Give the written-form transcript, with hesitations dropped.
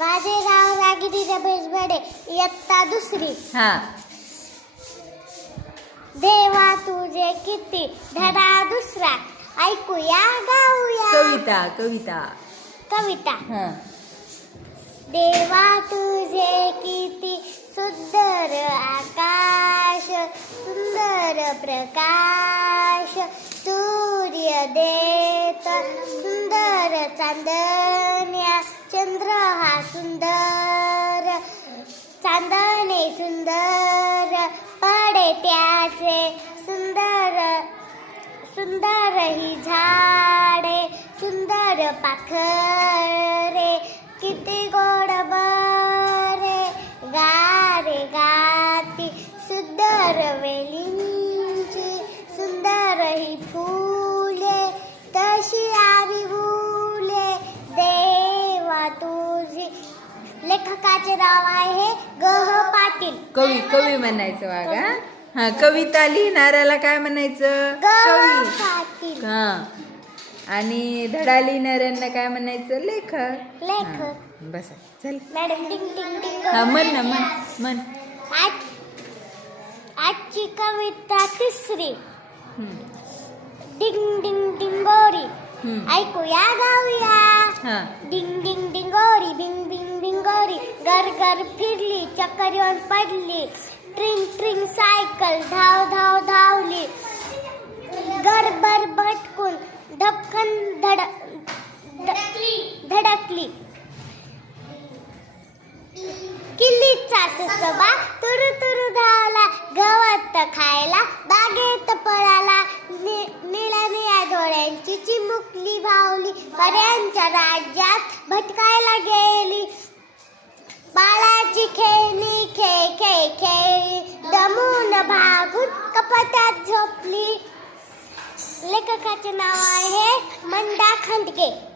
माझे नाव रागिनी रमेश बडे, इयत्ता दुसरी. हा. देवा तुझे किती, धडा दुसरा. ऐकूया गाऊया कविता कविता. कविता. हा. देवा तुझे किती सुंदर आकाश, सुंदर प्रकाश. सूर्य देत सुंदर चांदण्या, चंद्र हा सुंदर, चांदणे सुंदर. पडे त्याचे सुंदर सुंदर ही झाडे, सुंदर पाखरे. किती गोड बरे गारे गाती, सुंदर वेलींची, सुंदर ही फुले. तशी आवी फुले देवा तुझी. लेखकाचे नाव आहे ग. पाटील. कवी म्हणायचं वागा. हा. कविता लिहिणाऱ्याला काय म्हणायचं? ग. कवी. पाटील. हा. आणि धडा लिहिणाऱ्यांना काय म्हणायचं? लेखक. लेखक. बसा चल. मॅडम टिंग टिंग टिंग. हा म्हण ना, म्हण. आजची कविता तिसरी. हम्म. डिंग डिंग डिंगोरी. ऐकूया गाऊया. हा. डिंग डिंग डिंगोरी, बिंग बिंग बिंगोरी. घर घर फिरली, चक्कर येऊन पडली. ट्रिंग ट्रिंग सायकल धाव धाव धावली. घरभर भटकून धपकन धडकली. किल्लीचा सुसबा तुरु तुरु धावला. गवत खायला बागेत पळाला. निळ्या निळ्या डोळ्यांची चिमुकली भावली. पर्यांच्या राज्यात भटकायला गेली. बाळाची खेळणी खेळली. दमून भागून कपाटात झोपली. लेखकाचे नाव आहे मंदा खंदके.